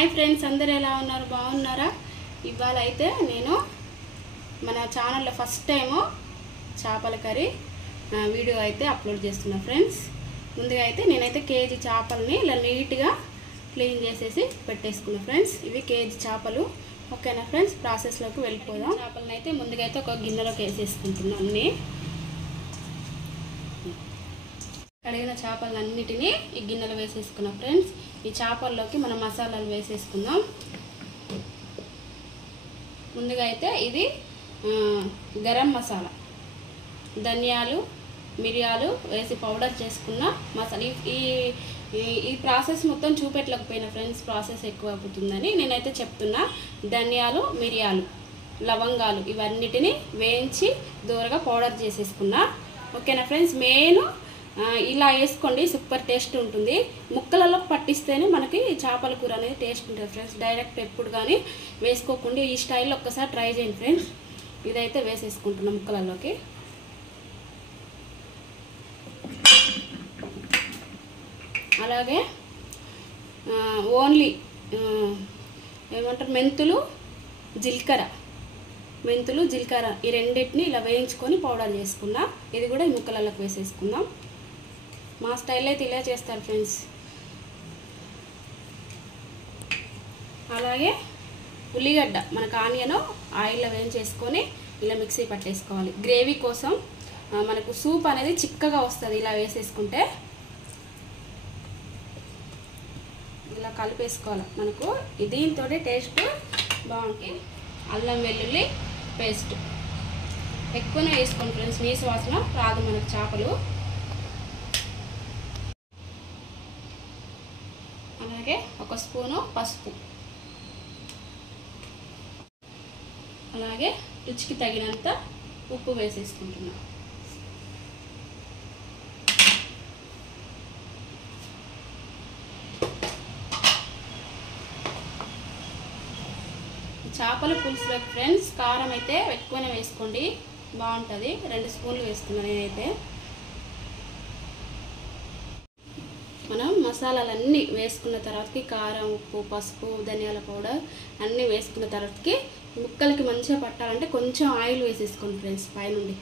Hi friends, అందరూ ఎలా ఉన్నారు? బాగున్నారా? ఇవాళ అయితే నేను మన ఛానల్లో ఫస్ట్ టైం చేపల కర్రీ వీడియో అయితే అప్లోడ్ చేస్తున్నా ఫ్రెండ్స్. ముందుగా అయితే నేనైతే కేజీ చేపల్ని ఇలా నీట్గా క్లీన్ చేసేసి పెట్టేసుకున్నా ఫ్రెండ్స్. ఇవి కేజీ చేపలు. ఓకేనా ఫ్రెండ్స్, ప్రాసెస్లోకి వెళ్ళిపోదాం. చేపలను అయితే ముందుగా అయితే ఒక గిన్నెలోకి వేసేసుకుంటున్నాను. అన్నీ కడిగిన చేపలన్నిటినీ ఈ గిన్నెలో వేసేసుకున్నాం ఫ్రెండ్స్. ఈ చేపల్లోకి మనం మసాలాలు వేసేసుకుందాం. ముందుగా అయితే ఇది గరం మసాలా, ధనియాలు, మిరియాలు వేసి పౌడర్ చేసుకున్న మసాలా. ఈ ప్రాసెస్ మొత్తం చూపెట్టలేకపోయినా ఫ్రెండ్స్, ప్రాసెస్ ఎక్కువ అవుతుందని నేనైతే చెప్తున్నా. ధనియాలు, మిరియాలు, లవంగాలు ఇవన్నిటిని వేయించి దూరగా పౌడర్ చేసేసుకున్నా. ఓకేనా ఫ్రెండ్స్, మెయిన్ ఇలా వేసుకోండి, సూపర్ టేస్ట్ ఉంటుంది. ముక్కలలో పట్టిస్తేనే మనకి చేపల కూర అనేది టేస్ట్ ఉంటుంది ఫ్రెండ్స్. డైరెక్ట్ ఎప్పుడు కానీ వేసుకోకుండా ఈ స్టైల్లో ఒక్కసారి ట్రై చేయండి ఫ్రెండ్స్. ఇదైతే వేసేసుకుంటున్నాం ముక్కలలోకి. అలాగే ఓన్లీ ఏమంటారు మెంతులు, జీలకర్ర ఈ రెండింటిని ఇలా వేయించుకొని పౌడర్ చేసుకున్నా. ఇది కూడా ఈ ముక్కలలోకి వేసేసుకుందాం. మా స్టైల్ అయితే ఇలా చేస్తారు ఫ్రెండ్స్. అలాగే ఉల్లిగడ్డ మనకు ఆనియన్ ఆయిల్లో వేయించేసుకొని ఇలా మిక్సీ పట్టేసుకోవాలి. గ్రేవీ కోసం మనకు సూప్ అనేది చిక్కగా వస్తుంది ఇలా వేసేసుకుంటే. ఇలా కలిపేసుకోవాలి. మనకు దీంతో టేస్ట్ బాగుంటుంది. అల్లం వెల్లుల్లి పేస్ట్ ఎక్కువనే వేసుకోండి ఫ్రెండ్స్, నీసు వాసన రాదు మనకు చేపలు. అలాగే ఒక స్పూను పసుపు, అలాగే రుచికి తగినంత ఉప్పు వేసేసుకుంటున్నాం. చేపల పులుసులో ఫ్రెండ్స్ కారం అయితే ఎక్కువనే వేసుకోండి, బాగుంటుంది. 2 స్పూన్లు వేసుకున్నాను నేనైతే. మనం మసాలాలన్నీ వేసుకున్న తర్వాతకి కారం, ఉప్పు, పసుపు, ధనియాల పౌడర్ అన్నీ వేసుకున్న తర్వాతకి ముక్కలకి మంచిగా పట్టాలంటే కొంచెం ఆయిల్ వేసేసుకోండి ఫ్రెండ్స్. పైనుండి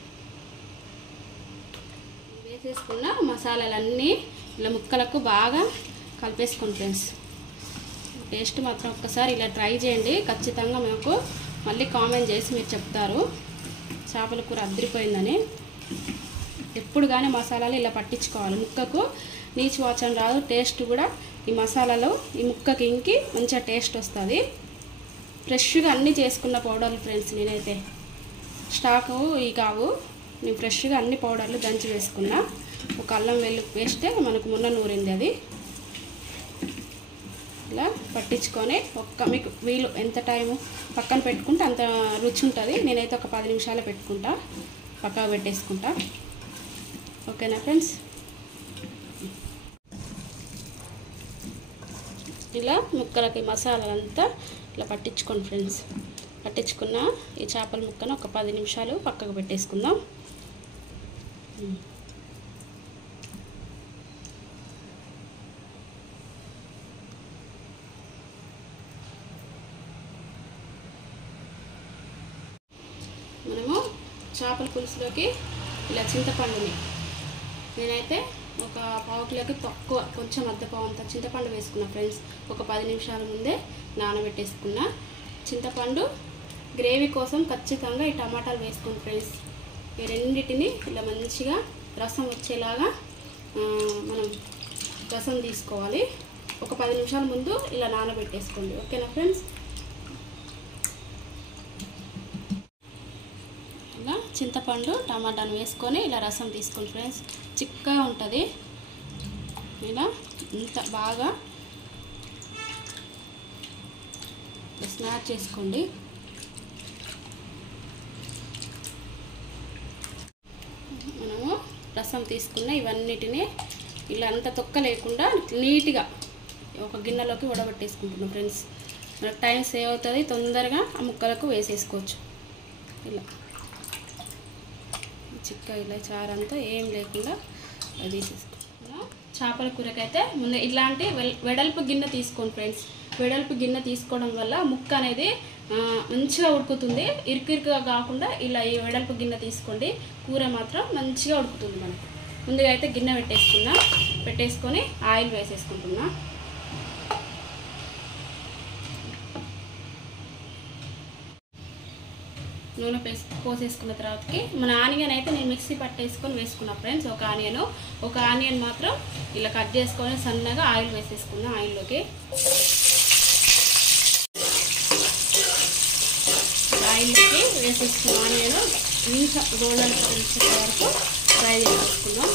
వేసేసుకున్న మసాలాలన్నీ ఇలా ముక్కలకు బాగా కలిపేసుకోండి ఫ్రెండ్స్. టేస్ట్ మాత్రం ఒక్కసారి ఇలా ట్రై చేయండి. ఖచ్చితంగా మాకు మళ్ళీ కామెంట్ చేసి మీరు చెప్తారు చేపల కూర అదిరిపోయిందని. ఎప్పుడు కానీ మసాలాలు ఇలా పట్టించుకోవాలి. ముక్కకు నీచు వాసన రాదు, టేస్ట్ కూడా ఈ మసాలాలో ఈ ముక్కకి ఇంకి మంచిగా టేస్ట్ వస్తుంది. ఫ్రెష్గా అన్నీ చేసుకున్న పౌడర్లు ఫ్రెండ్స్. నేనైతే స్టాకు కావు, నేను ఫ్రెష్గా అన్ని పౌడర్లు దంచి వేసుకున్నా. ఒక అల్లం వెల్లుల్లి పేస్టే మనకు మొన్న నూరింది. అది ఇలా పట్టించుకొని మీకు వీలు ఎంత టైము పక్కన పెట్టుకుంటే అంత రుచి ఉంటుంది. నేనైతే ఒక 10 నిమిషాలు పెట్టుకుంటా, పక్కకు పెట్టేసుకుంటా. ఓకేనా ఫ్రెండ్స్, ఇలా ముక్కలకి మసాలాలంతా ఇలా పట్టించుకోండి ఫ్రెండ్స్. పట్టించుకున్న ఈ చేపల ముక్కను ఒక 10 నిమిషాలు పక్కకు పెట్టేసుకుందాం. మనము చేపల పులుసులోకి ఇలా చింతపండుని నేనైతే ఒక పావు కిలోకి తక్కువ, కొంచెం అద్దపావు అంత చింతపండు వేసుకున్నా ఫ్రెండ్స్. ఒక 10 నిమిషాల ముందే నానబెట్టేసుకున్నా. చింతపండు గ్రేవీ కోసం ఖచ్చితంగా ఈ టమాటాలు వేసుకోండి ఫ్రెండ్స్. ఈ రెండింటిని ఇలా మంచిగా రసం వచ్చేలాగా మనం రసం తీసుకోవాలి. ఒక 10 నిమిషాల ముందు ఇలా నానబెట్టేసుకోండి. ఓకేనా ఫ్రెండ్స్, ఇలా చింతపండు టమాటాను వేసుకొని ఇలా రసం తీసుకోండి ఫ్రెండ్స్. చిక్కగా ఉంటుంది. ఇలా ఇంత బాగా స్నాచ్ చేసుకోండి. మనము రసం తీసుకున్న ఇవన్నిటిని ఇలా అంత తొక్క లేకుండా నీట్గా ఒక గిన్నెలోకి వడబెట్టేసుకుంటున్నాం ఫ్రెండ్స్. మనకు టైం సేవ్ అవుతుంది, తొందరగా ఆ ముక్కలకు వేసేసుకోవచ్చు. ఇలా చిక్క ఇలా చారంతా ఏం లేకుండా అది తీసేసుకుంటున్నాం. చేపల కూరకైతే ముందు ఇట్లాంటి వెడల్పు గిన్నె తీసుకోండి ఫ్రెండ్స్. వెడల్పు గిన్నె తీసుకోవడం వల్ల ముక్క అనేది మంచిగా ఉడుకుతుంది. ఇరుకుగా కాకుండా ఇలా ఈ వెడల్పు గిన్నె తీసుకోండి, కూర మాత్రం మంచిగా ఉడుకుతుంది మనకు. ముందుగా అయితే గిన్నె పెట్టేసుకొని ఆయిల్ వేసేసుకుంటున్నా. నూనె పోసేసుకున్న తర్వాతకి మన ఆనియన్ అయితే నేను మిక్సీ పట్టేసుకొని వేసుకున్నా ఫ్రెండ్స్. ఒక ఆనియన్ మాత్రం ఇలా కట్ చేసుకొని సన్నగా ఆయిల్ వేసేసుకున్నా. ఆయిల్లోకి వేసేసుకున్న ఆనియన్ కొంచెం గోల్డెన్ కలర్ వచ్చే వరకు ఫ్రై చేసేసుకున్నాం.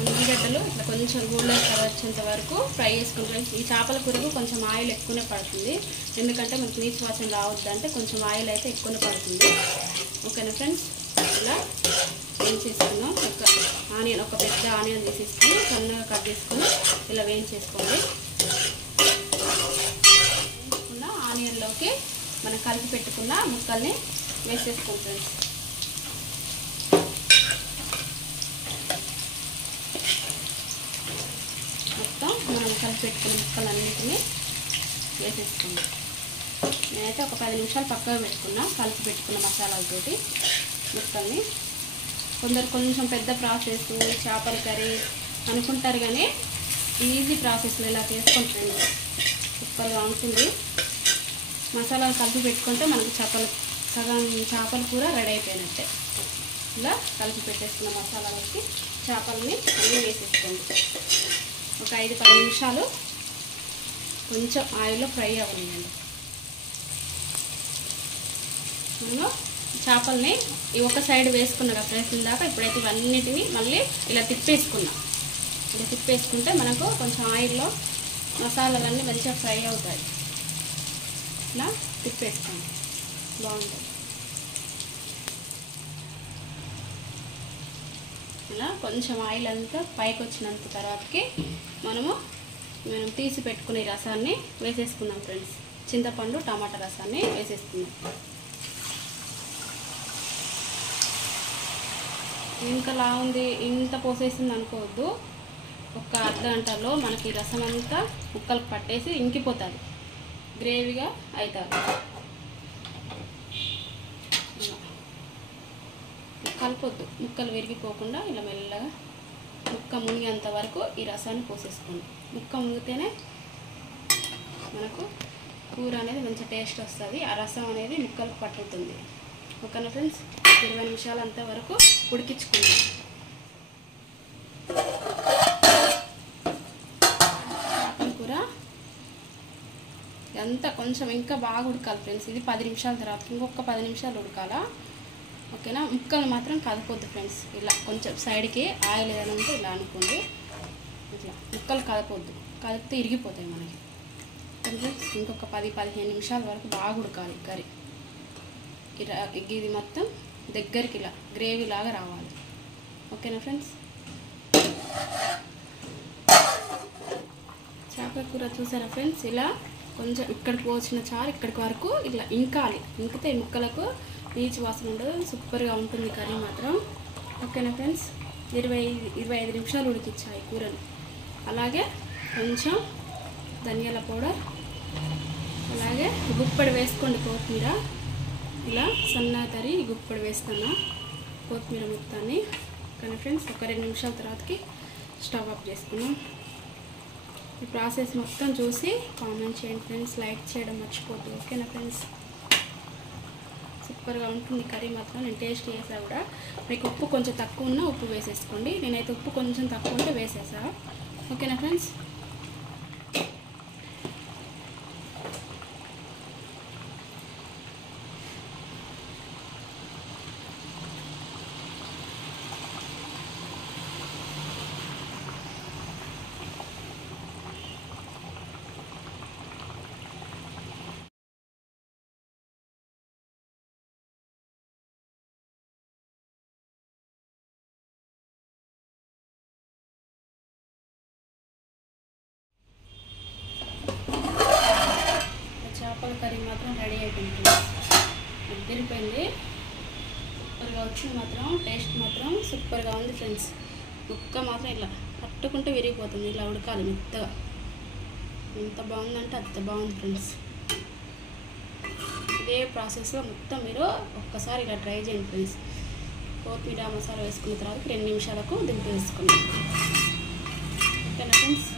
ఉల్లిగడ్డలు ఇట్లా కొంచెం గోల్డెన్ కలర్ వచ్చేంత వరకు ఫ్రై చేసుకుంటాం. ఈ చేపల కూరకు కొంచెం ఆయిల్ ఎక్కువనే పడుతుంది, ఎందుకంటే మనకి నీచు వాసన రావద్దంటే కొంచెం ఆయిల్ అయితే ఎక్కువనే పడుతుంది. ఓకేనా ఫ్రెండ్స్, ఇలా వేయించేసుకున్నాం. ఒక పెద్ద ఆనియన్ తీసేసుకొని సన్నగా కట్ చేసుకొని ఇలా వేయించేసుకోండి. వేయించుకున్న ఆనియన్లోకి మనం కలిపి పెట్టుకున్న ముక్కల్ని వేసేసుకోండి ఫ్రెండ్స్. మొత్తం మనం కలిపి పెట్టుకున్న ముక్కలన్నిటినీ వేసేసుకుందాం. నేనైతే ఒక 10 నిమిషాలు పక్కగా పెట్టుకున్నా కలిపి పెట్టుకున్న మసాలాలతోటి ముక్కల్ని. కొందరు కొంచెం పెద్ద ప్రాసెస్ చేపల కర్రీ అనుకుంటారు, కానీ ఈజీ ప్రాసెస్లో ఇలా చేసుకుంటారు, సూపర్గా ఉంటుంది. మసాలాలు కలిపి పెట్టుకుంటే మనకు సగం చేపల కూర రెడీ అయిపోయినట్టే. ఇలా కలిపి పెట్టేసుకున్న మసాలాలకి చేపలని అన్నీ వేసేసుకోండి. ఒక 5-10 నిమిషాలు కొంచెం ఆయిల్లో ఫ్రై అవ్వనివ్వండి. నేను చేపల్ని ఈ ఒక సైడ్ వేసుకున్నా కదా ఫ్రెండ్స్ ఇందాక, ఇప్పుడైతే ఇవన్నిటిని మళ్ళీ ఇలా తిప్పేసుకున్నా. ఇలా తిప్పేసుకుంటే మనకు కొంచెం ఆయిల్లో మసాలాలన్నీ మంచిగా ఫ్రై అవుతాయి. ఇలా తిప్పేసుకోండి, బాగుంటుంది. ఇలా కొంచెం ఆయిల్ అంతా పైకి వచ్చినంత తర్వాతకి మనం తీసి పెట్టుకునే రసాన్ని వేసేసుకుందాం ఫ్రెండ్స్. చింతపండు టమాటా రసాన్ని వేసేసుకుందాం. ఇంతలా ఉంది, ఇంత పోసేసింది అనుకోవద్దు. ఒక అర్ధగంటలో మనకి రసం అంతా ముక్కలకు పట్టేసి ఇంకిపోతుంది, గ్రేవీగా అవుతుంది. కలపొద్దు, ముక్కలు విరిగిపోకుండా ఇలా మెల్లగా ముక్క మునిగేంత వరకు ఈ రసాన్ని పోసేసుకోండి. ముక్క మునిగితేనే మనకు కూర అనేది మంచి టేస్ట్ వస్తుంది, ఆ రసం అనేది ముక్కలకు పట్టుతుంది. ఓకేనా ఫ్రెండ్స్, 20 నిమిషాలు అంత వరకు ఉడికించుకుందాం. కూర అంతా కొంచెం ఇంకా బాగా ఉడకాలి ఫ్రెండ్స్. ఇది 10 నిమిషాల తర్వాత ఇంకొక 10 నిమిషాలు ఉడకాలా. ఓకేనా, ముక్కలు మాత్రం కదపొద్దు ఫ్రెండ్స్. ఇలా కొంచెం సైడ్కి ఆయిల్ ఏదైనా ఉంటే ఇలా అనుకోండి. ఇట్లా ముక్కలు కదపొద్దు, కదిపితే ఇరిగిపోతాయి మనకి. ఫ్రెండ్స్ ఇంకొక 10-15 నిమిషాల వరకు బాగా ఉడకాలి కర్రీ. ఇది మొత్తం దగ్గరికి ఇలా గ్రేవీ లాగా రావాలి. ఓకేనా ఫ్రెండ్స్, చేపల కూర చూసారా ఫ్రెండ్స్, ఇలా కొంచెం ఇక్కడికి పోసిన చారు ఇక్కడికి వరకు ఇట్లా ఇంకాలి. ఇంకితే ఈ ముక్కలకు నీచు వాసన ఉండదు, సూపర్గా ఉంటుంది కర్రీ మాత్రం. ఓకేనా ఫ్రెండ్స్, 20-25 నిమిషాలు ఉడికించాయి కూరని. అలాగే కొంచెం ధనియాల పౌడర్, అలాగే గుప్పడి వేసుకోండి కొత్తిమీర. ఇలా సన్నగా తరి గుప్పడి వేస్తున్నా కొత్తిమీర మొత్తాన్ని. ఓకేనా ఫ్రెండ్స్, ఒక 2 నిమిషాల తర్వాతకి స్టవ్ ఆఫ్ చేసుకున్నాం. ఈ ప్రాసెస్ మొత్తం చూసి కామెంట్ చేయండి ఫ్రెండ్స్, లైక్ చేయడం మర్చిపోద్దు. ఓకేనా ఫ్రెండ్స్, సూపర్గా ఉంటుంది కర్రీ మాత్రం. నేను టేస్ట్ చేసా కూడా. మీకు ఉప్పు కొంచెం తక్కువ ఉన్నా ఉప్పు వేసేసుకోండి. నేనైతే ఉప్పు కొంచెం తక్కువ ఉంటే వేసేసా. ఓకేనా ఫ్రెండ్స్, చేపల కర్రీ మాత్రం రెడీ అయిపోయింది. తిరిగిపోయింది. సూపర్గా వచ్చింది, మాత్రం టేస్ట్ మాత్రం సూపర్గా ఉంది ఫ్రెండ్స్. ముక్క మాత్రం ఇలా పట్టుకుంటే విరిగిపోతుంది, ఇలా ఉడకాలి మెత్తగా. ఎంత బాగుందంటే అంత బాగుంది ఫ్రెండ్స్. ఇదే ప్రాసెస్లో మొత్తం మీరు ఒక్కసారి ఇలా ట్రై చేయండి ఫ్రెండ్స్. కొత్తిమీర మసాలా వేసుకున్న తర్వాత 2 నిమిషాలకు దింపేసుకున్నాం. ఓకేనా ఫ్రెండ్స్.